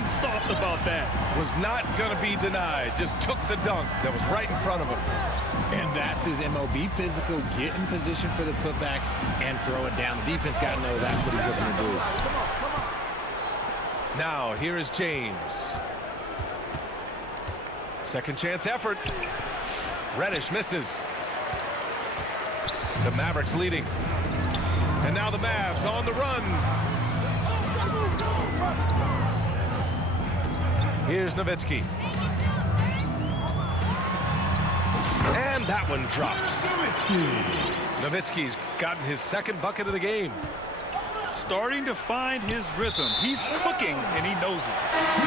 nothing soft about that. Was not going to be denied. Just took the dunk that was right in front of him. And that's his MO. Be physical, get in position for the putback, and throw it down. The defense got to know that's what he's looking to do. Now, here is James. Second chance effort. Reddish misses. The Mavericks leading. And now the Mavs on the run. Here's Nowitzki. And that one drops. Nowitzki's gotten his second bucket of the game. Starting to find his rhythm. He's cooking, and he knows it.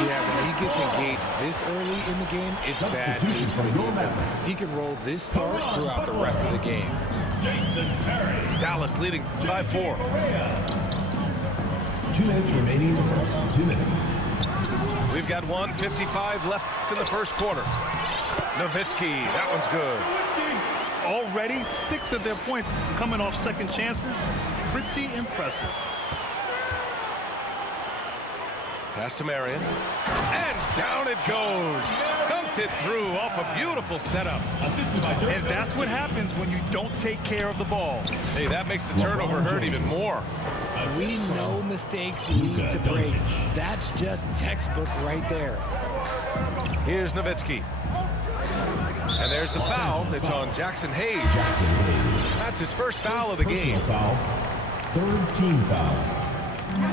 Yeah, when he gets engaged this early in the game, it's bad news for the defense. He can roll this start throughout the rest of the game. Jason Terry. Dallas leading by 4. 2 minutes remaining in the first. 2 minutes. We've got 1:55 left in the first quarter. Nowitzki, that one's good. Already 6 of their points coming off second chances. Pretty impressive. Pass to Marion. And down it goes. Dunked it through off a beautiful setup. Assisted by Dirk. And that's what happens when you don't take care of the ball. Hey, that makes the turnover hurt even more. We know mistakes lead to breaks. That's just textbook right there. Here's Nowitzki. And there's the foul. It's on Jackson Hayes. That's his first foul of the game. Foul. Third team foul.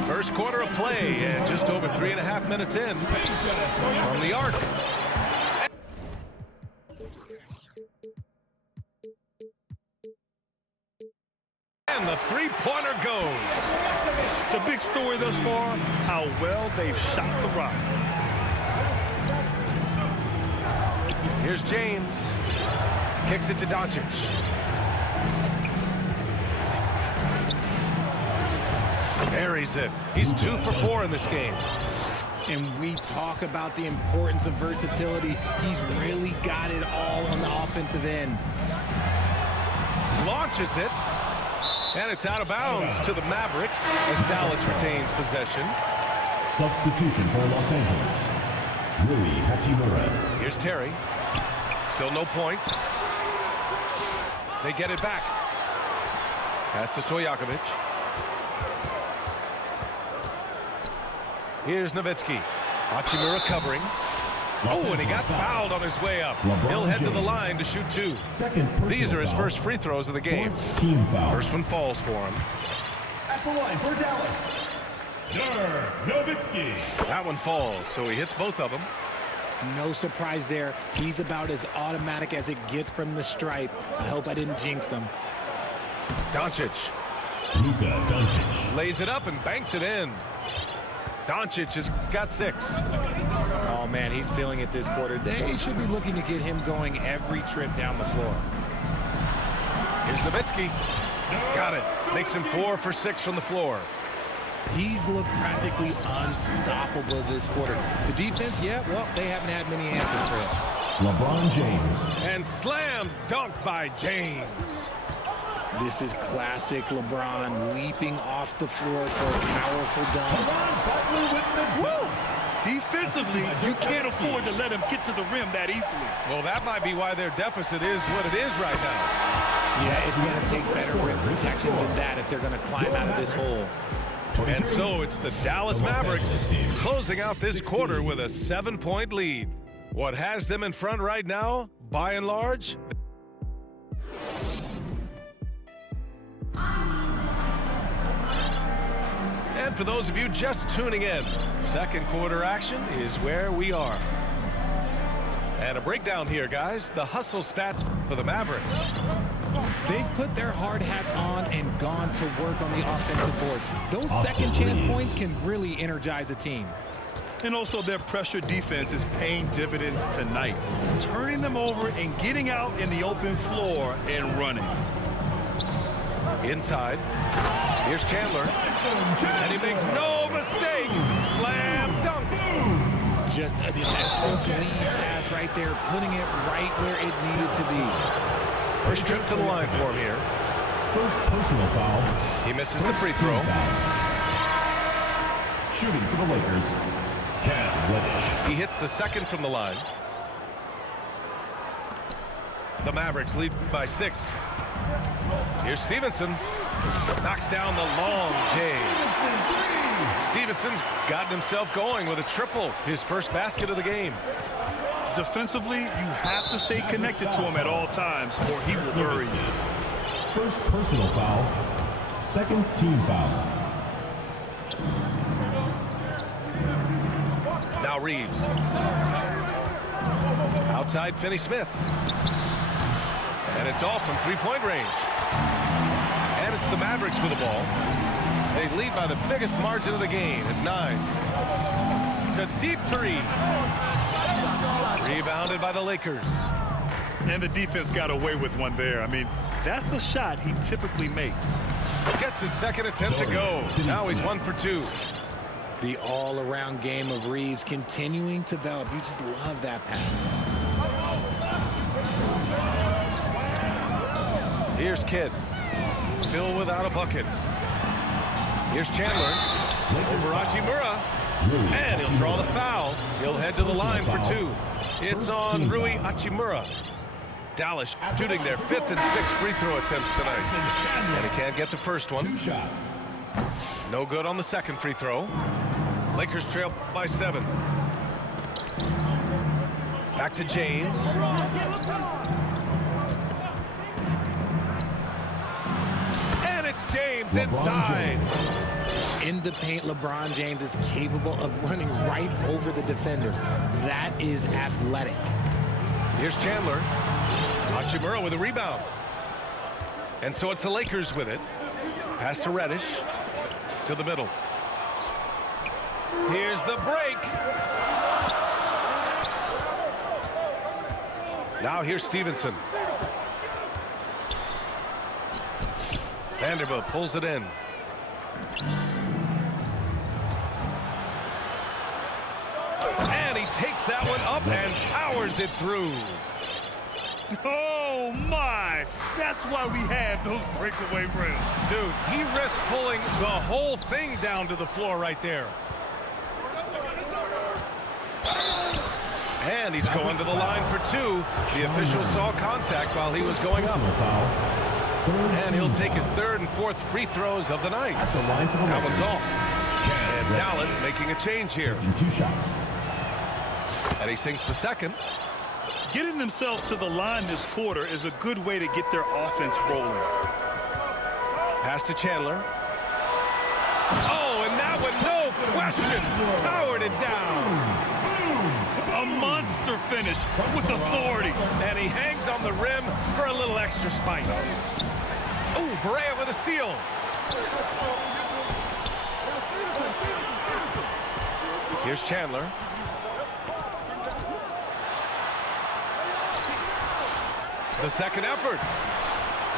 First quarter of play and just over 3.5 minutes in from the arc. And the three-pointer goes. The big story thus far, how well they've shot the rock. Here's James. Kicks it to Doncic. Buries it. He's 2 for 4 in this game. And we talk about the importance of versatility. He's really got it all on the offensive end. Launches it. And it's out of bounds to the Mavericks as Dallas retains possession. Substitution for Los Angeles. Rui Hachimura. Here's Terry. Still no points. They get it back. Pass to Stojakovic. Here's Nowitzki. Hachimura covering. Oh, and he got fouled on his way up. He'll head to the line to shoot 2. These are his first free throws of the game. Team foul. First one falls for him. At the line for Dallas. Dirk Nowitzki. That one falls, so he hits both of them. No surprise there. He's about as automatic as it gets from the stripe. I hope I didn't jinx him. Doncic Luka Doncic. lays it up and banks it in. Doncic has got 6. Oh, man, he's feeling it this quarter. They should be looking to get him going every trip down the floor. Here's Nowitzki. Got it. Makes him 4 for 6 from the floor. He's looked practically unstoppable this quarter. The defense, yeah, well, they haven't had many answers for him. LeBron James. And slam dunk by James. This is classic LeBron leaping off the floor for a powerful dunk. Defensively, you can't afford to let him get to the rim that easily. Well, that might be why their deficit is what it is right now. Yeah, it's going to take better rim protection than that if they're going to climb out of this hole. And so it's the Dallas Mavericks closing out this quarter with a 7-point lead. What has them in front right now, by and large? And for those of you just tuning in, second quarter action is where we are. And a breakdown here, guys. The hustle stats for the Mavericks. They've put their hard hats on and gone to work on the offensive board. Those second chance points can really energize a team. And also their pressure defense is paying dividends tonight, turning them over and getting out in the open floor and running. Inside. Here's Chandler. And he makes no mistake. Slam dunk. Just a textbook lead pass right there, putting it right where it needed to be. First trip to the line for him here. First personal foul. He misses the free throw. Shooting for the Lakers, Cam Reddish. He hits the second from the line. The Mavericks lead by 6. Here's Stevenson. Knocks down the long J. Stevenson's gotten himself going with a triple. His first basket of the game. Defensively, you have to stay connected to him at all times, or he will bury you. First personal foul. Second team foul. Now Reeves. Outside Finney-Smith. And it's all from three-point range. And it's the Mavericks with the ball. They lead by the biggest margin of the game at 9. The deep three. Rebounded by the Lakers. And the defense got away with one there. I mean, that's a shot he typically makes. Gets his second attempt to go. Now he's 1 for 2. The all-around game of Reeves continuing to develop. You just love that pass. Here's Kidd. Still without a bucket. Here's Chandler. Over Hachimura. And he'll draw the foul. He'll head to the line for 2. It's on Rui Hachimura. Dallas shooting their 5th and 6th free throw attempts tonight. And he can't get the first one. 2 shots. No good on the second free throw. Lakers trail by 7. Back to James. And it's James inside. In the paint, LeBron James is capable of running right over the defender. That is athletic. Here's Chandler. Hachimura with a rebound. And so it's the Lakers with it. Pass to Reddish. To the middle. Here's the break. Now here's Stevenson. Vanderbilt pulls it in. And he takes that one up and powers it through. Oh, my. That's why we have those breakaway rims. Dude, he risked pulling the whole thing down to the floor right there. And he's going to the line for 2. The official saw contact while he was going up. And he'll take his 3rd and 4th free throws of the night. That one's off. And Dallas making a change here. 2 shots. And he sinks the second. Getting themselves to the line this quarter is a good way to get their offense rolling. Pass to Chandler. Oh, and that one, no question, powered it down. A monster finish with authority. And he hangs on the rim for a little extra spice. Oh, Barea with a steal. Here's Chandler. The second effort.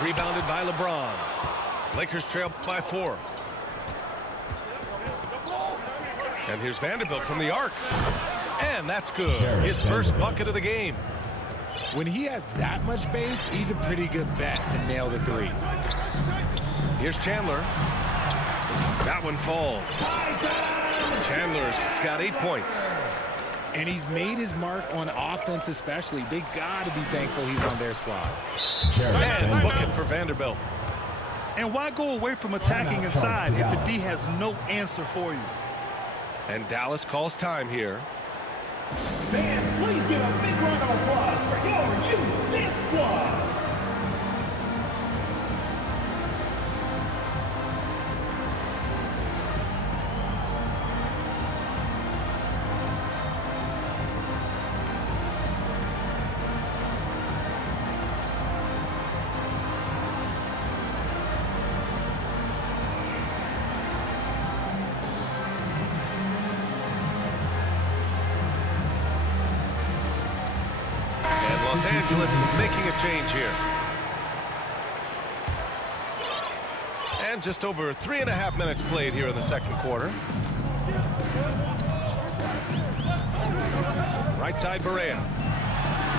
Rebounded by LeBron. Lakers trail by 4. And here's Vanderbilt from the arc. And that's good. His first bucket of the game. When he has that much space, he's a pretty good bet to nail the 3. Here's Chandler. That one falls. Chandler's got 8 points. And he's made his mark on offense especially. They got to be thankful he's on their squad. And book it for Vanderbilt. And why go away from attacking inside if the D has no answer for you? And Dallas calls time here. Fans, please give a big round of applause for your youth dance squad. Los Angeles making a change here. And just over 3.5 minutes played here in the second quarter. Right side Barea.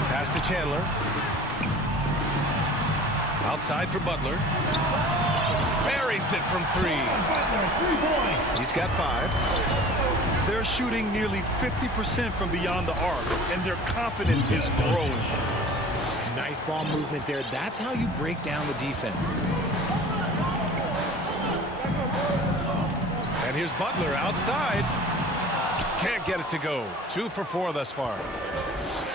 Pass to Chandler. Outside for Butler. Buries it from 3. He's got 5. They're shooting nearly 50% from beyond the arc, and their confidence is growing. Nice ball movement there. That's how you break down the defense. And here's Butler outside. Can't get it to go. 2 for 4 thus far.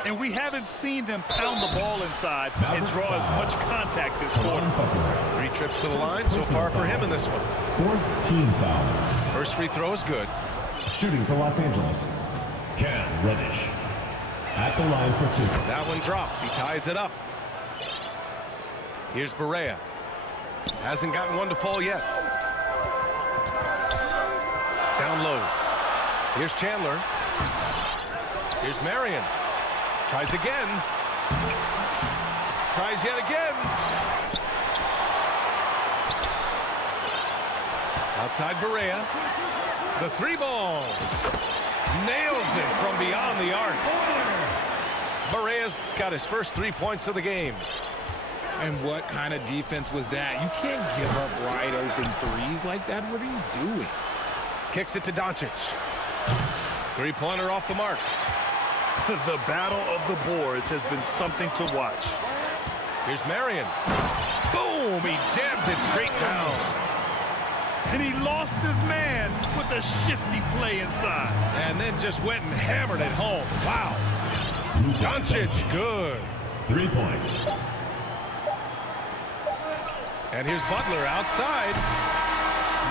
And we haven't seen them pound the ball inside and draw as much contact this quarter. 3 trips to the line so far for him in this one. 4th team foul. First free throw is good. Shooting for Los Angeles, Cam Reddish. At the line for 2. That one drops. He ties it up. Here's Barea. Hasn't gotten one to fall yet. Down low. Here's Chandler. Here's Marion. Tries again. Tries yet again. Outside Barea. The 3-ball. Nails it from beyond the arc. Barea's got his first 3 points of the game. And what kind of defense was that? You can't give up wide open threes like that. What are you doing? Kicks it to Doncic. 3-pointer off the mark. The battle of the boards has been something to watch. Here's Marion. Boom! He jams it straight down. And he lost his man with a shifty play inside. And then just went and hammered it home. Wow. Doncic, good. 3 points. And here's Butler outside.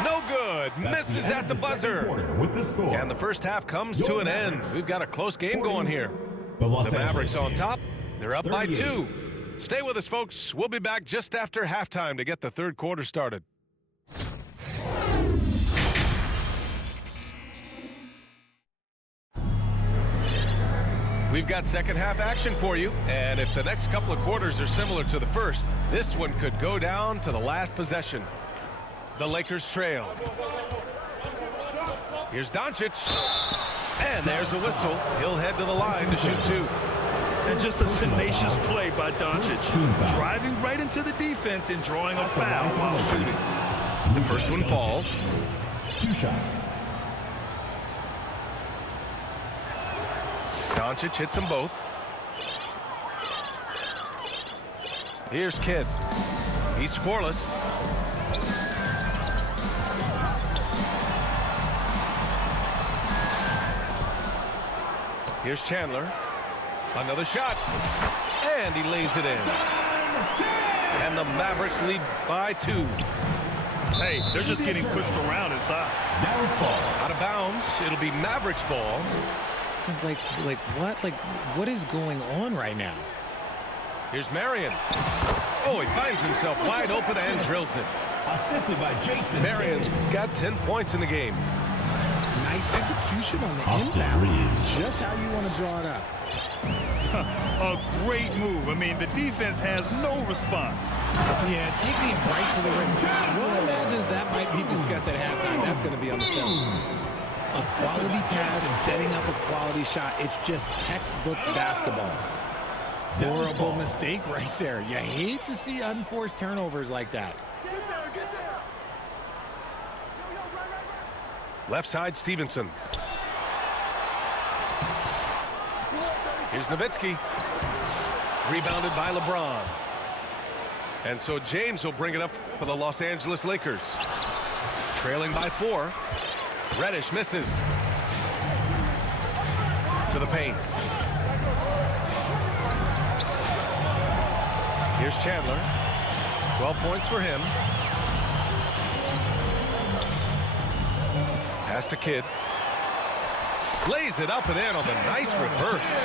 No good. Misses at the buzzer. With the score. And the first half comes to an end. We've got a close game going here. The Los The Angeles Mavericks on team. top. They're up by 38. 2. Stay with us, folks. We'll be back just after halftime to get the third quarter started. We've got second half action for you, and if the next couple of quarters are similar to the first, this one could go down to the last possession. The Lakers trail. Here's Doncic, and there's a whistle. He'll head to the line to shoot 2. And just a tenacious play by Doncic, Team foul. driving right into the defense and drawing a foul while shooting. The first one falls. 2 shots. Doncic hits them both. Here's Kidd. He's scoreless. Here's Chandler. Another shot. And he lays it in. And the Mavericks lead by 2. Hey, they're just getting pushed around inside. Dallas ball. Out of bounds. It'll be Mavericks ball. Like what? Like, what is going on right now? Here's Marion. Oh, he finds himself wide open and drills it. Assisted by Jason. Marion's got 10 points in the game. Nice execution on the Austin inbound. Reeves. Just how you want to draw it up. A great move. I mean, the defense has no response. Yeah, taking it right to the rim. One imagines that might be discussed at halftime. That's going to be on the film. A quality pass, setting up a quality shot. It's just textbook basketball. Horrible mistake right there. You hate to see unforced turnovers like that. Left side, Stevenson. Here's Nowitzki. Rebounded by LeBron. And so James will bring it up for the Los Angeles Lakers. Trailing by 4. Reddish misses. To the paint. Here's Chandler. 12 points for him. Pass to Kidd. Lays it up and in on the nice reverse.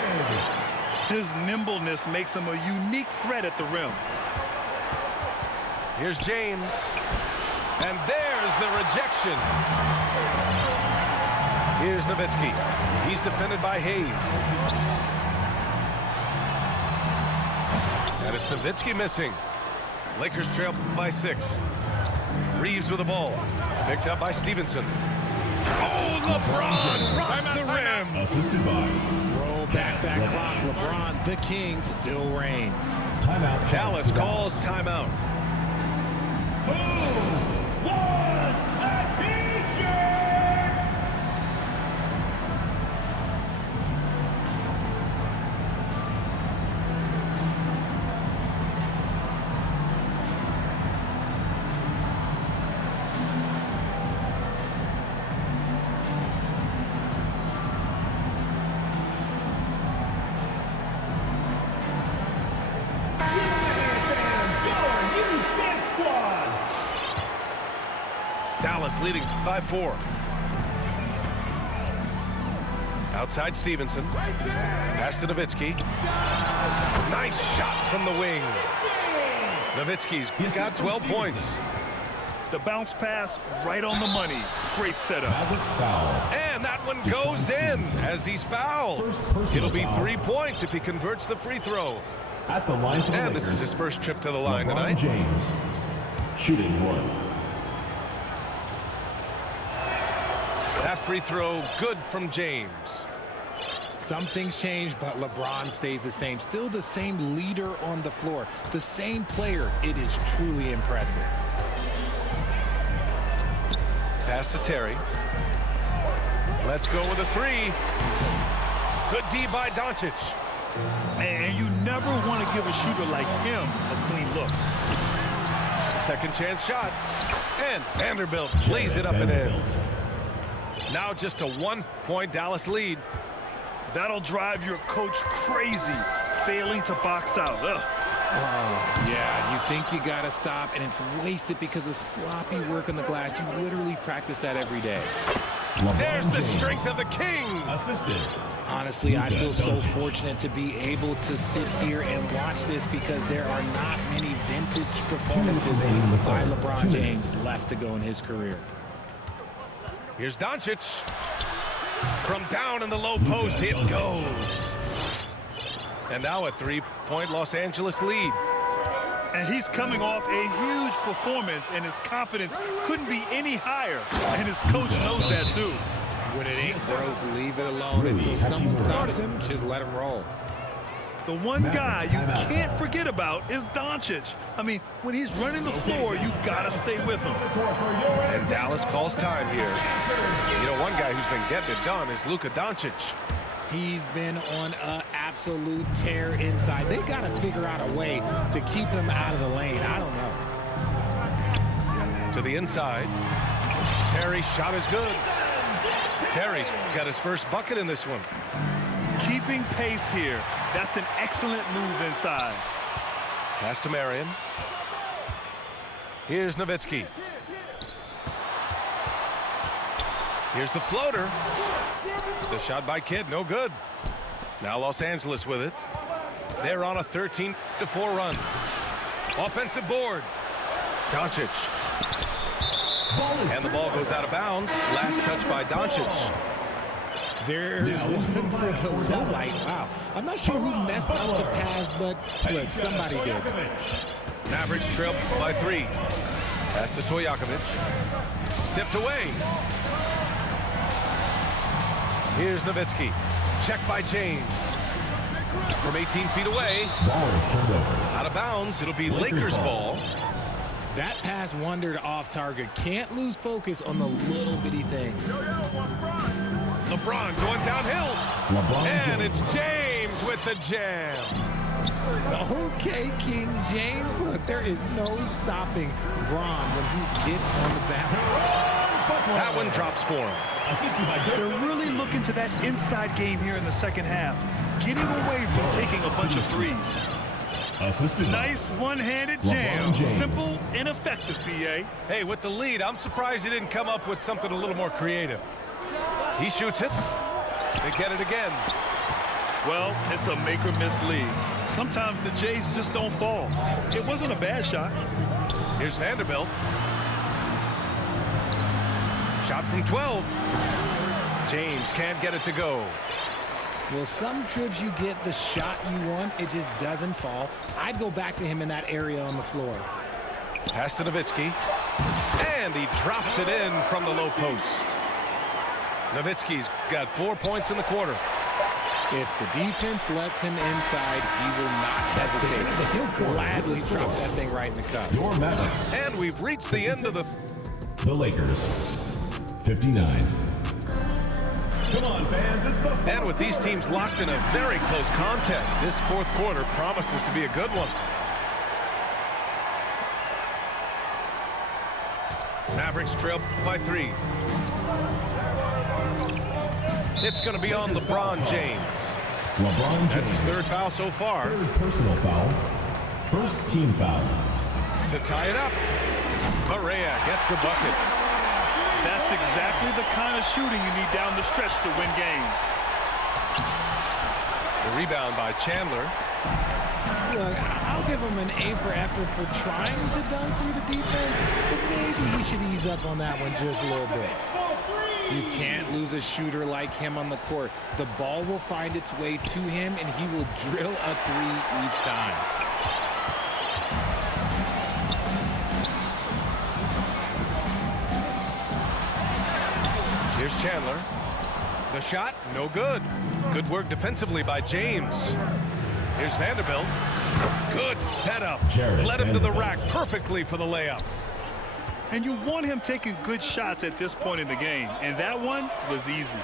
His nimbleness makes him a unique threat at the rim. Here's James. And there's the rejection. Here's Nowitzki. He's defended by Hayes. And it's Nowitzki missing. Lakers trail by 6. Reeves with the ball. Picked up by Stevenson. Oh, LeBron rocks the rim. Assisted by Roll back that clock. LeBron, the king, still reigns. timeout. Dallas calls timeout. Who wants a t-shirt? Dallas leading by 4. Outside Stevenson. Pass to Nowitzki. Nice shot from the wing. Nowitzki's got 12 points. The bounce pass right on the money. Great setup. Mavericks foul. And that one goes in as he's fouled. It'll be 3 points if he converts the free throw. At the line for the And Lakers. this is his first trip to the line LeBron tonight. James. Shooting 1. That free throw good from James. Some things change, but LeBron stays the same. Still the same leader on the floor. The same player. It is truly impressive. Pass to Terry. Let's go with a 3. Good D by Doncic. And you never want to give a shooter like him a clean look. Second chance shot. And Vanderbilt lays it up and in. Vanderbilt. Now just a 1-point Dallas lead. That'll drive your coach crazy, failing to box out. Ugh. Yeah, you think you got to stop, and it's wasted because of sloppy work on the glass. You literally practice that every day. LeBron There's the James. strength of the king. Assisted. Honestly, I feel so fortunate to be able to sit here and watch this because there are not many vintage performances remaining in the by third. LeBron 2 James minutes. left to go in his career. Here's Doncic. From down in the low post, it goes. And now a 3-point Los Angeles lead. And he's coming off a huge performance, and his confidence couldn't be any higher. And his coach knows that, too. When it ain't broke, leave it alone Really, until someone Hakeem stops him. Just let him roll. The one guy you Mavericks timeout. can't forget about is Doncic. I mean, when he's running the floor, you got to stay with him. And Dallas calls time here. You know, one guy who's been getting it done is Luka Doncic. He's been on an absolute tear inside. They got to figure out a way to keep him out of the lane. I don't know. To the inside. Terry's shot is good. Terry's got his first bucket in this one. Keeping pace here. That's an excellent move inside. Pass to Marion. Here's Nowitzki. Here's the floater. The shot by Kidd, no good. Now Los Angeles with it. They're on a 13-4 run. Offensive board. Doncic. And the ball goes out of bounds. Last touch by Doncic. There's one for the low light. Wow. I'm not sure who messed up the pass, but look, somebody did. Mavericks trail by 3. Pass to Stojakovic. Tipped away. Here's Nowitzki. Check by James. From 18 feet away. Ball is turned over. Out of bounds. It'll be Lakers ball. That pass wandered off target. Can't lose focus on the little bitty things. LeBron going downhill. LeBron And James. it's James with the jam. Okay, King James. Look, there is no stopping Bron when he gets on the bounce. That one drops for him. Assisted by They're really looking to that inside game here in the second half, getting away from taking a bunch of threes. Assisted. Nice one-handed LeBron jam. James. Simple and effective, PA. Hey, with the lead, I'm surprised he didn't come up with something a little more creative. He shoots it. They get it again. Well, it's a make-or-miss lead. Sometimes the Jays just don't fall. It wasn't a bad shot. Here's Vanderbilt. Shot from 12. James can't get it to go. Well, some trips you get the shot you want, it just doesn't fall. I'd go back to him in that area on the floor. Pass to Nowitzki. And he drops it in from the low post. Nowitzki's got 4 points in the quarter. If the defense lets him inside, he will not hesitate. He'll gladly drop that thing right in the cup. Your Mavericks. And we've reached the end of the... The Lakers. 59. Come on, fans, it's the And with these teams locked in a very close contest, this fourth quarter promises to be a good one. Mavericks trail by 3. It's going to be on LeBron James. LeBron That's his James. third foul so far. Third personal foul. First team foul. To tie it up, Correa gets the bucket. That's exactly the kind of shooting you need down the stretch to win games. The rebound by Chandler. Look, I'll give him an A for effort for trying to dunk through the defense, but maybe he should ease up on that one just a little bit. You can't lose a shooter like him on the court. The ball will find its way to him, and he will drill a three each time. Here's Chandler. The shot, no good. Good work defensively by James. Here's Vanderbilt. Good setup. Led him to the rack perfectly for the layup. And you want him taking good shots at this point in the game, and that one was easy.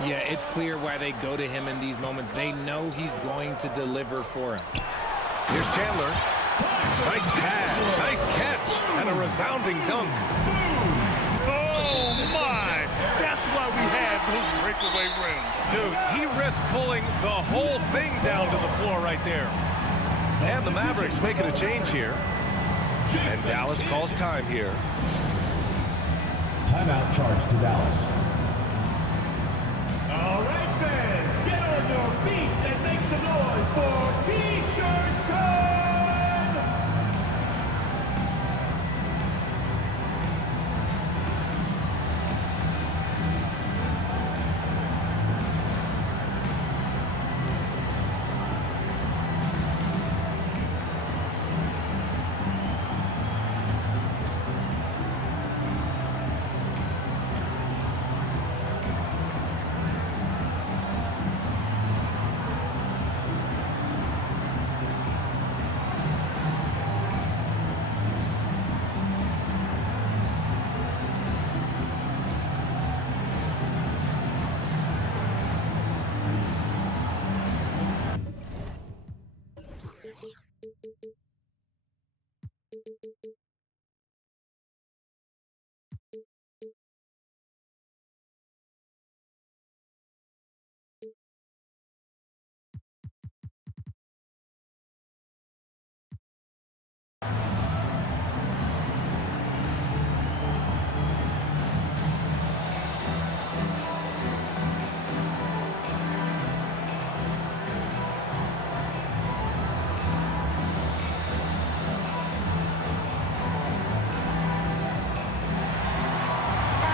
Yeah, it's clear why they go to him in these moments. They know he's going to deliver for him. Here's Chandler. Nice tag, nice catch, and a resounding dunk. Oh, my! That's why we have those breakaway rims. Dude, he risked pulling the whole thing down to the floor right there. And the Mavericks making a change here. And Dallas calls time here. Timeout charged to Dallas. All right, fans, get on your feet and make some noise for T-shirt time!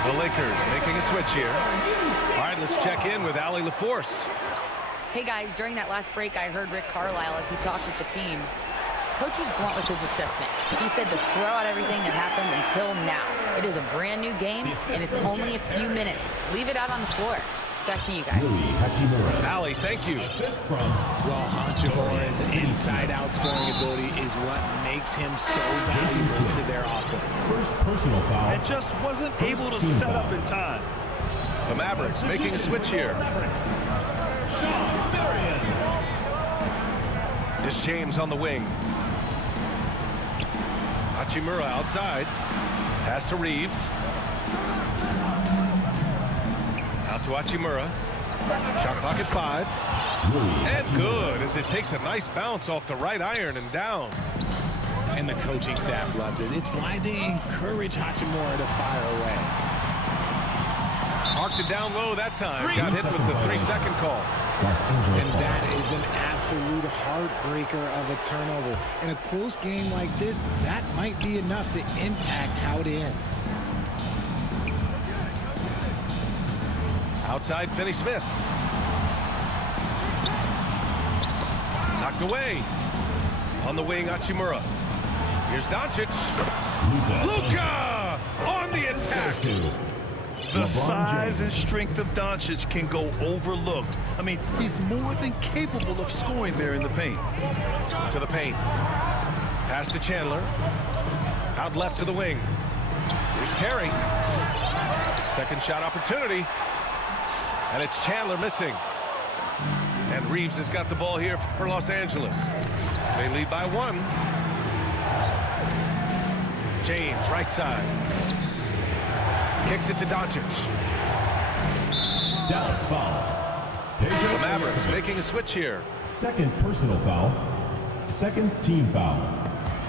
The Lakers making a switch here. All right, let's check in with Allie LaForce. Hey guys, during that last break, I heard Rick Carlisle as he talked with the team. Coach was blunt with his assessment. He said to throw out everything that happened until now. It is a brand new game, and it's only a few minutes. Leave it out on the floor. Back to you guys. Allie, thank you. Well, Hachimura's inside-out scoring ability is what makes him so valuable to their offense. First personal foul. And just wasn't able to set up in time. The Mavericks making a switch here. Sean Marion. Here's James on the wing. Hachimura outside. Pass to Reeves. Out to Hachimura. Shot clock at 5. And good as it takes a nice bounce off the right iron and down. And the coaching staff loves it. It's why they encourage Hachimura to fire away. Marked it down low that time. Got hit with the 3-second call. And that is an absolute heartbreaker of a turnover. In a close game like this, that might be enough to impact how it ends. Outside Finney-Smith. Knocked away. On the wing, Hachimura. Here's Doncic. Luka on the attack. The size and strength of Doncic can go overlooked. I mean, he's more than capable of scoring there in the paint. To the paint. Pass to Chandler. Out left to the wing. Here's Terry. Second shot opportunity. And it's Chandler missing. And Reeves has got the ball here for Los Angeles. They lead by 1. James, right side. Kicks it to Doncic. Dallas foul. The Mavericks making a switch here. Second personal foul. Second team foul.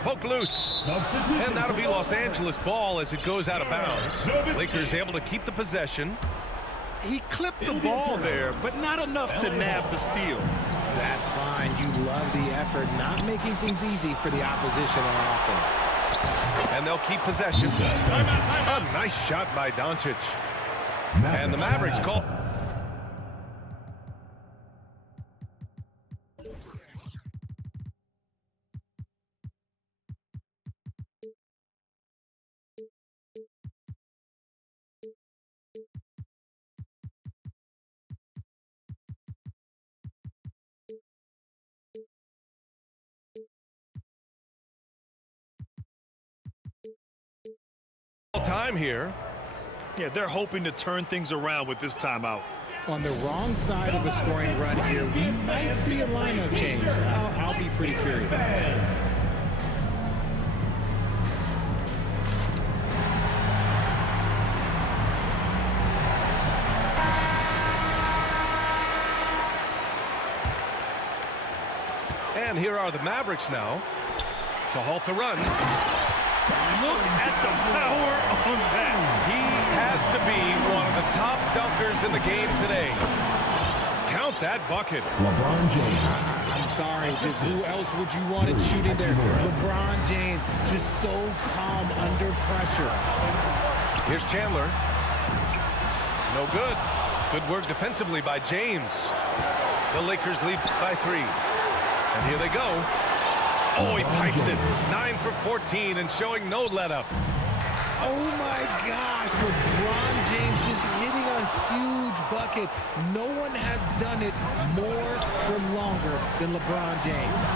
Poked loose. Substitution. And that'll be Los Angeles ball as it goes out of bounds. Lakers able to keep the possession. He clipped the ball there, but not enough to nab the steal. That's fine. You love the effort, not making things easy for the opposition on offense. And they'll keep possession. A nice shot by Doncic. And the Mavericks call. Time here. Yeah, they're hoping to turn things around with this timeout. On the wrong side of a scoring run here, we might see a lineup change. I'll be pretty curious. And here are the Mavericks now to halt the run. Look at the power on that. He has to be one of the top dunkers in the game today. Count that bucket. LeBron James. I'm sorry, just who else would you want it shooting there? LeBron James, just so calm under pressure. Here's Chandler. No good. Good work defensively by James. The Lakers lead by 3. And here they go. Oh, he pipes it. 9 for 14 and showing no let-up. Oh, my gosh. LeBron James just hitting a huge bucket. No one has done it more for longer than LeBron James.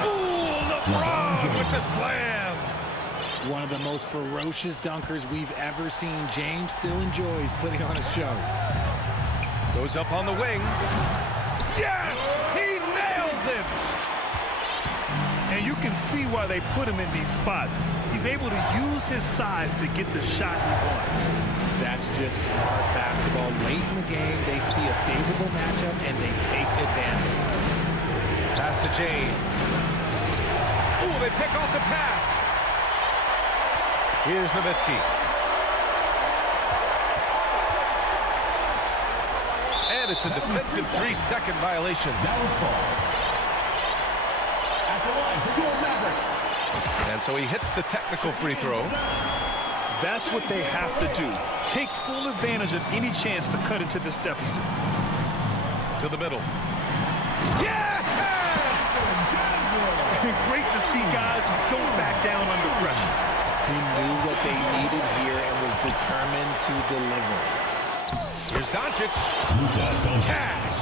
Ooh, LeBron with the slam. One of the most ferocious dunkers we've ever seen. James still enjoys putting on a show. Goes up on the wing. Yes! He nails it! And you can see why they put him in these spots. He's able to use his size to get the shot he wants. That's just smart basketball. Late in the game, they see a favorable matchup, and they take advantage. Pass to James. Ooh, they pick off the pass. Here's Nowitzki. And it's a defensive 3-second violation. That was ball. At the line for your Mavericks. And so he hits the technical free throw. That's what they have to do. Take full advantage of any chance to cut into this deficit. To the middle. Yes! Great to see guys who don't back down under pressure. He knew what they needed here and was determined to deliver. Here's Doncic. Cash.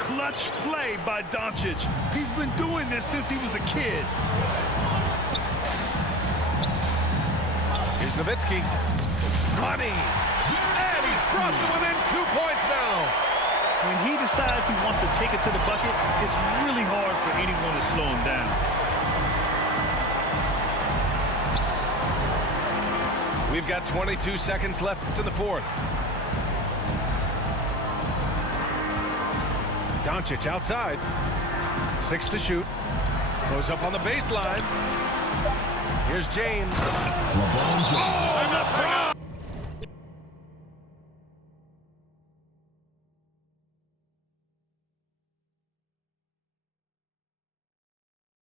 Clutch play by Doncic. He's been doing this since he was a kid. Here's Nowitzki. Money. And he's brought them within 2 points now. When he decides he wants to take it to the bucket, it's really hard for anyone to slow him down. We've got 22 seconds left in the fourth. Doncic outside. 6 to shoot. Goes up on the baseline. Here's James. LeBron James. Oh,